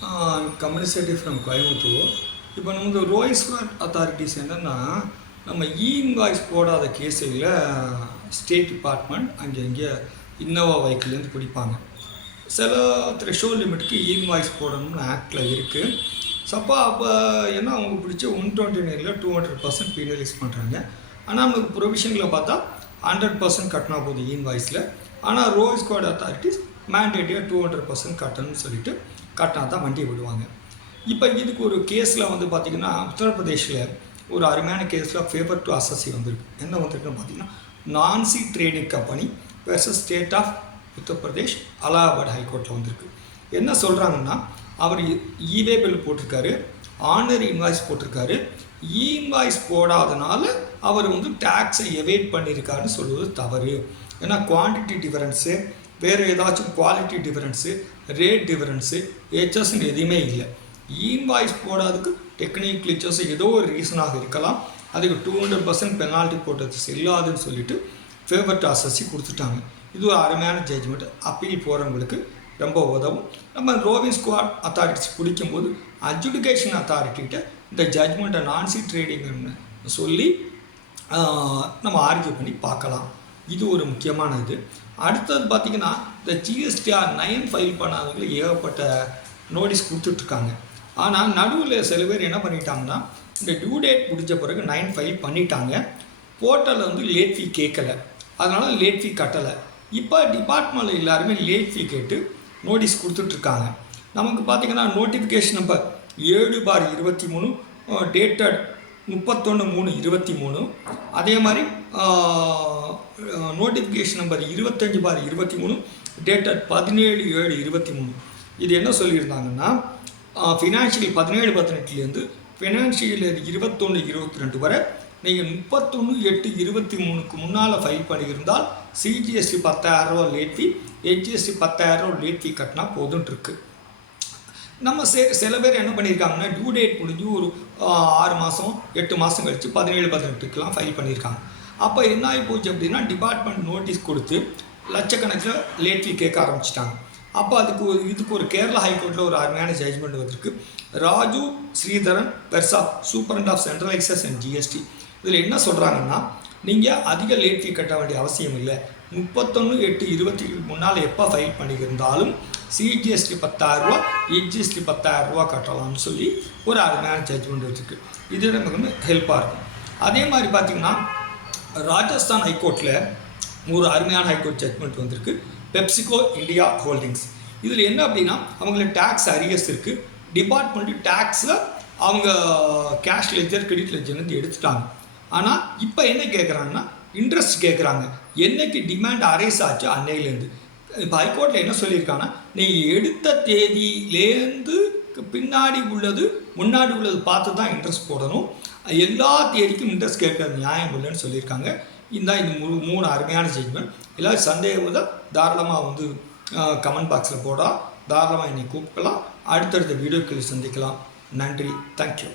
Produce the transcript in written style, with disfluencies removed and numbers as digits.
company secretary from Coimbatore. இப்போ நம்ம ரோய் square authorities என்னென்னா நம்ம இன்வாய்ஸ் போடாத கேஸுகளில் ஸ்டேட் டிபார்ட்மெண்ட் இங்கே இன்னோவா வெஹிக்கிள்லேருந்து பிடிப்பாங்க. சில த்ரெஷோல்ட் லிமிட்டுக்கு இன்வாய்ஸ் போடணும்னு ஆக்டில் இருக்குது. அப்போ ஏன்னா அவங்க பிடிச்ச 129ல் 200% பீனலைஸ் பண்ணுறாங்க. ஆனால் நமக்கு ப்ரொவிஷனில் பார்த்தா 100% கட்டினா போதும் இன்வாய்ஸில். ஆனால் ரோய் ஸ்கொயர் அத்தாரிட்டிஸ் மேண்டேட்டியாக 200% கட்டணும்னு சொல்லிட்டு கட்டினா தான் வண்டியை விடுவாங்க. இப்போ இதுக்கு ஒரு கேஸில் பார்த்திங்கன்னா உத்தரப்பிரதேஷில் ஒரு அருமையான கேஸில் ஃபேவர் டு அசஸி வந்திருக்கு. என்ன வந்திருக்குன்னு பார்த்திங்கன்னா Nancy trading company versus state of Uttar Pradesh Allahabad ஹைகோர்ட்டில் வந்திருக்கு. என்ன சொல்கிறாங்கன்னா அவர் ஈவே பில் போட்டிருக்காரு, ஆனர் இன்வாய்ஸ் போட்டிருக்காரு. இன்வாய்ஸ் போடாதனால அவர் டேக்ஸை எவேட் பண்ணியிருக்காருன்னு சொல்வது தவறு. ஏன்னா குவான்டிட்டி டிஃபரன்ஸு, வேறு ஏதாச்சும் குவாலிட்டி டிஃபரன்ஸு, ரேட் டிஃபரன்ஸு, ஹெச்எஸ்ன்னு எதுவுமே இல்லை. இன்வாய்ஸ் போடாததுக்கு டெக்னிக் கிளிச்சஸ் ஏதோ ஒரு ரீசனாக இருக்கலாம். அதுக்கு 200% பெனால்ட்டி போட்டது செல்லாதுன்னு சொல்லிட்டு ஃபேவர் டு அசஸி கொடுத்துட்டாங்க. இது ஒரு அருமையான ஜட்ஜ்மெண்ட். அப்பீல் போகிறவங்களுக்கு ரொம்ப உதவும். நம்ம ரோவிங் ஸ்குவாட் அத்தாரிட்டிஸ் பிடிக்கும்போது அட்ஜுடிகேஷன் அத்தாரிட்டிகிட்ட இந்த ஜட்ஜ்மெண்ட்டை நான்சி ட்ரேடிங்னு சொல்லி நம்ம ஆர்கியூ பண்ணி பார்க்கலாம். இது ஒரு முக்கியமான இது. அடுத்தது பார்த்திங்கன்னா இந்த ஜிஎஸ்டிஆர் 9 ஃபைல் பண்ணாதவங்களுக்கு ஏகப்பட்ட நோட்டீஸ் கொடுத்துட்ருக்காங்க. ஆனால் நடுவில் சில பேர் என்ன பண்ணிட்டாங்கன்னா இந்த டியூ டேட் முடிஞ்ச பிறகு 9 ஃபைல் பண்ணிட்டாங்க. போர்ட்டலில் லேட் ஃபீ கேட்கலை, அதனால் லேட் ஃபீ கட்டலை. இப்போ டிபார்ட்மெண்ட்டில் எல்லாருமே லேட் ஃபீ கேட்டு நோட்டீஸ் கொடுத்துட்ருக்காங்க. நமக்கு பார்த்திங்கன்னா நோட்டிஃபிகேஷன் நம்பர் 7/23 டேட்டட் 31/3/23. அதே மாதிரி நோட்டிஃபிகேஷன் நம்பர் 25/23 டேட்டட் 17/7/23. இது என்ன சொல்லியிருந்தாங்கன்னா ஃபினான்ஷியல் 17/18லேருந்து ஃபினான்ஷியல் 21/22 வரை நீங்கள் 31/8/23க்கு முன்னால் ஃபைல் பண்ணியிருந்தால் சிஜிஎஸ்டி 10,000 லேட் ஃபீ, ஹெச்எஸ்டி 10,000 லேட் ஃபீ கட்டினா போதுன்ட்டு இருக்குது. நம்ம சில பேர் என்ன பண்ணியிருக்காங்கன்னா டியூ டேட் முடிஞ்சு ஒரு 6 மாதம் 8 மாதம் கழித்து 17/18க்கெலாம் ஃபைல் பண்ணியிருக்காங்க. அப்போ என்ன ஆகி போச்சு அப்படின்னா டிபார்ட்மெண்ட் நோட்டீஸ் கொடுத்து லட்சக்கணக்கில் லேட் ஃபீ கேட்க ஆரம்பிச்சிட்டாங்க. அப்போ இதுக்கு ஒரு கேரளா ஹைகோர்ட்டில் ஒரு அருமையான ஜட்ஜ்மெண்ட் வந்திருக்கு. Raju Sreedharan versus superintendent of central excise and GST. இதில் என்ன சொல்கிறாங்கன்னா நீங்கள் அதிக லேட் ஃபீ கட்ட வேண்டிய அவசியம் இல்லை. 31/8/20 முன்னால் எப்போ ஃபைல் பண்ணியிருந்தாலும் சிஜிஎஸ்டி 10,000, ஹெச்ஜிஎஸ்டி 10,000 கட்டலாம்னு சொல்லி ஒரு அருமையான ஜட்ஜ்மெண்ட் வச்சுருக்கு. இது நமக்கு ஹெல்ப்பாக இருக்கும். அதே மாதிரி பார்த்திங்கன்னா ராஜஸ்தான் ஹைகோர்ட்டில் ஒரு அருமையான ஹைகோர்ட் ஜட்ஜ்மெண்ட் வந்திருக்கு. PepsiCo India holdings. இதில் என்ன அப்படின்னா அவங்களுக்கு டேக்ஸ் அரியர்ஸ் இருக்குது. டிபார்ட்மெண்ட்டு டேக்ஸில் அவங்க கேஷ் லெஜர் கிரெடிட் லெஜர்லேருந்து எடுத்துட்டாங்க. ஆனால் இப்போ என்ன கேட்குறாங்கன்னா இன்ட்ரெஸ்ட் கேட்குறாங்க. என்றைக்கு டிமாண்ட் அரைஸ் ஆச்சு அன்னையிலேருந்து. இப்போ ஹைகோர்ட்டில் என்ன சொல்லியிருக்காங்கன்னா நீங்கள் எடுத்த தேதியிலேருந்து பின்னாடி உள்ளது முன்னாடி உள்ளது பார்த்து தான் இன்ட்ரெஸ்ட் போடணும். எல்லா தேதிக்கும் இன்ட்ரெஸ்ட் கேட்குறது நியாயம் இல்லைன்னு சொல்லியிருக்காங்க. இந்த 3 அருமையான ஜட்ஜ்மெண்ட். எல்லாரும் சந்தேகம் தான் தாராளமாக கமெண்ட் பாக்ஸில் போடா, தாராளமாக என்னை கூப்பிடலாம். அடுத்தடுத்த வீடியோக்களில் சந்திக்கலாம். நன்றி, தேங்க்யூ.